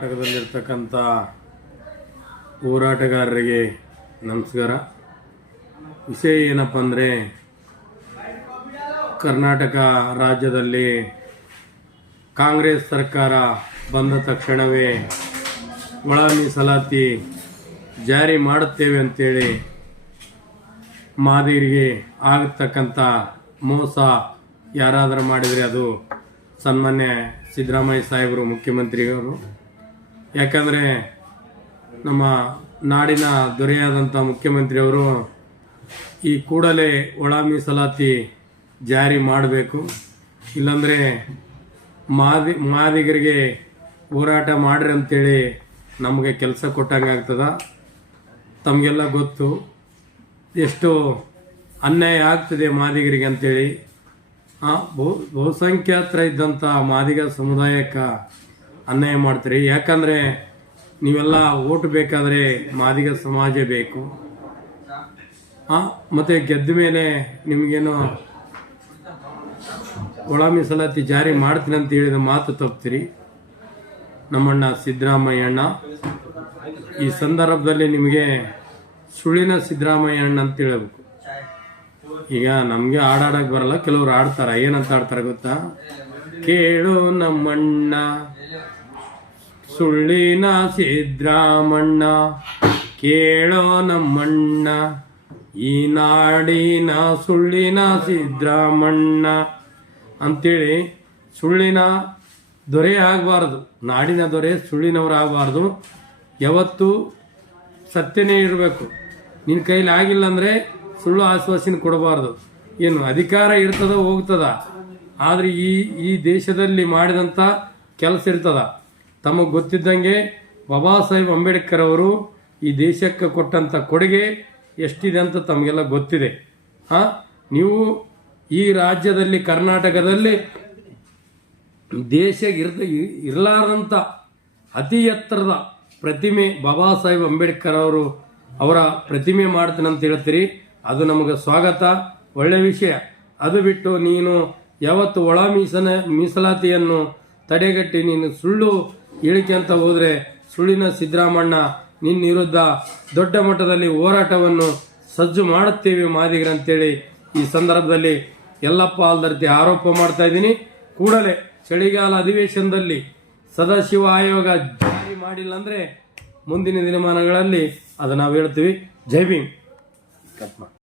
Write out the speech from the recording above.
ಕರ್ನಾಟಕದಲ್ಲಿರ್ತಕ್ಕಂಥ ಹೋರಾಟಗಾರರಿಗೆ ನಮಸ್ಕಾರ. ವಿಷಯ ಏನಪ್ಪ ಅಂದರೆ, ಕರ್ನಾಟಕ ರಾಜ್ಯದಲ್ಲಿ ಕಾಂಗ್ರೆಸ್ ಸರ್ಕಾರ ಬಂದ ತಕ್ಷಣವೇ ಒಳ ಮೀಸಲಾತಿ ಜಾರಿ ಮಾಡುತ್ತೇವೆ ಅಂತೇಳಿ ಮಾದಿಗರಿಗೆ ಆಗತಕ್ಕಂಥ ಮೋಸ ಯಾರಾದರೂ ಮಾಡಿದರೆ ಅದು ಸನ್ಮಾನ್ಯ ಸಿದ್ದರಾಮಯ್ಯ ಸಾಹೇಬರು, ಮುಖ್ಯಮಂತ್ರಿಗಳು. ಯಾಕಂದರೆ ನಮ್ಮ ನಾಡಿನ ದೊರೆಯಾದಂಥ ಮುಖ್ಯಮಂತ್ರಿಯವರು ಈ ಕೂಡಲೇ ಒಳ ಮೀಸಲಾತಿ ಜಾರಿ ಮಾಡಬೇಕು. ಇಲ್ಲಾಂದರೆ ಮಾದಿಗರಿಗೆ ಹೋರಾಟ ಮಾಡ್ರಿ ಅಂತೇಳಿ ನಮಗೆ ಕೆಲಸ ಕೊಟ್ಟಂಗೆ ಆಗ್ತದ. ತಮಗೆಲ್ಲ ಗೊತ್ತು ಎಷ್ಟು ಅನ್ಯಾಯ ಆಗ್ತದೆ ಮಾದಿಗರಿಗೆ ಅಂತೇಳಿ. ಬಹುಸಂಖ್ಯಾತರ ಇದ್ದಂಥ ಮಾದಿಗ ಸಮುದಾಯಕ್ಕೆ ಅನ್ಯಾಯ ಮಾಡ್ತೀರಿ. ಯಾಕಂದರೆ ನೀವೆಲ್ಲ ಓಟ್ ಬೇಕಾದರೆ ಮಾದಿಗ ಸಮಾಜ ಬೇಕು. ಮತ್ತು ಗೆದ್ದ ಮೇಲೆ ನಿಮಗೇನು ಒಳ ಮೀಸಲಾತಿ ಜಾರಿ ಮಾಡ್ತೀನಿ ಅಂತ ಹೇಳಿದ ಮಾತು ತಪ್ತೀರಿ. ನಮ್ಮಣ್ಣ ಸಿದ್ದರಾಮಯ್ಯಣ್ಣ ಈ ಸಂದರ್ಭದಲ್ಲಿ ನಿಮಗೆ ಸುಳ್ಳಿನ ಸಿದ್ದರಾಮಯ್ಯಣ್ಣ ಅಂತ ಹೇಳಬೇಕು. ಈಗ ನಮಗೆ ಹಾಡಾಡಕ್ಕೆ ಬರಲ್ಲ, ಕೆಲವರು ಆಡ್ತಾರೆ. ಏನಂತ ಆಡ್ತಾರೆ ಗೊತ್ತಾ? ಕೇಳು ನಮ್ಮಣ್ಣ ಸುಳ್ಳಿನ ಸಿದ್ದರಾಮಣ್ಣ, ಕೇಳೋ ನಮ್ಮಣ್ಣ ಈ ನಾಡಿನ ಸುಳ್ಳಿನ ಸಿದ್ದರಾಮಣ್ಣ ಅಂತೇಳಿ ಸುಳ್ಳಿನ ದೊರೆ ಆಗಬಾರ್ದು, ನಾಡಿನ ದೊರೆ ಸುಳ್ಳಿನವರು ಆಗಬಾರ್ದು. ಯಾವತ್ತೂ ಸತ್ಯನೇ ಇರಬೇಕು. ನಿನ್ನ ಕೈಲಿ ಆಗಿಲ್ಲ ಅಂದರೆ ಸುಳ್ಳು ಆಶ್ವಾಸನೆ ಕೊಡಬಾರ್ದು. ಏನು ಅಧಿಕಾರ ಇರ್ತದ ಹೋಗ್ತದ, ಆದರೆ ಈ ದೇಶದಲ್ಲಿ ಮಾಡಿದಂಥ ಕೆಲಸ ಇರ್ತದ. ತಮಗೆ ಗೊತ್ತಿದ್ದಂಗೆ ಬಾಬಾ ಸಾಹೇಬ್ ಅಂಬೇಡ್ಕರ್ ಅವರು ಈ ದೇಶಕ್ಕೆ ಕೊಟ್ಟಂಥ ಕೊಡುಗೆ ಎಷ್ಟಿದೆ ಅಂತ ತಮಗೆಲ್ಲ ಗೊತ್ತಿದೆ. ನೀವು ಈ ರಾಜ್ಯದಲ್ಲಿ ಕರ್ನಾಟಕದಲ್ಲಿ ದೇಶ ಇರಲಾರ್ದಂಥ ಅತಿ ಎತ್ತರದ ಪ್ರತಿಮೆ ಬಾಬಾ ಸಾಹೇಬ್ ಅಂಬೇಡ್ಕರ್ ಅವರ ಪ್ರತಿಮೆ ಮಾಡ್ತೀನಿ ಅಂತ ಹೇಳ್ತೀರಿ. ಅದು ನಮಗೆ ಸ್ವಾಗತ, ಒಳ್ಳೆ ವಿಷಯ. ಅದು ಬಿಟ್ಟು ನೀನು ಯಾವತ್ತು ಒಳ ಮೀಸಲಾತಿಯನ್ನು ತಡೆಗಟ್ಟಿ ನೀನು ಸುಳ್ಳು ಹೇಳಿಕೆ ಅಂತ ಹೋದರೆ ಸುಳ್ಳಿನ ಸಿದ್ದರಾಮಣ್ಣ ನಿನ್ನ ವಿರುದ್ಧ ದೊಡ್ಡ ಮಟ್ಟದಲ್ಲಿ ಹೋರಾಟವನ್ನು ಸಜ್ಜು ಮಾಡುತ್ತೇವೆ ಮಾದಿಗರಂತೇಳಿ ಈ ಸಂದರ್ಭದಲ್ಲಿ ಯಲ್ಲಪ್ಪ ಆಲ್ದರ್ತಿ ಆರೋಪ ಮಾಡ್ತಾ ಇದ್ದೀನಿ. ಕೂಡಲೇ ಚಳಿಗಾಲ ಅಧಿವೇಶನದಲ್ಲಿ ಸದಾಶಿವ ಆಯೋಗ ಜಾರಿ ಮಾಡಿಲ್ಲ ಅಂದರೆ ಮುಂದಿನ ದಿನಮಾನಗಳಲ್ಲಿ ಅದು ನಾವು ಹೇಳ್ತೀವಿ. ಜೈ ಭೀಮ್.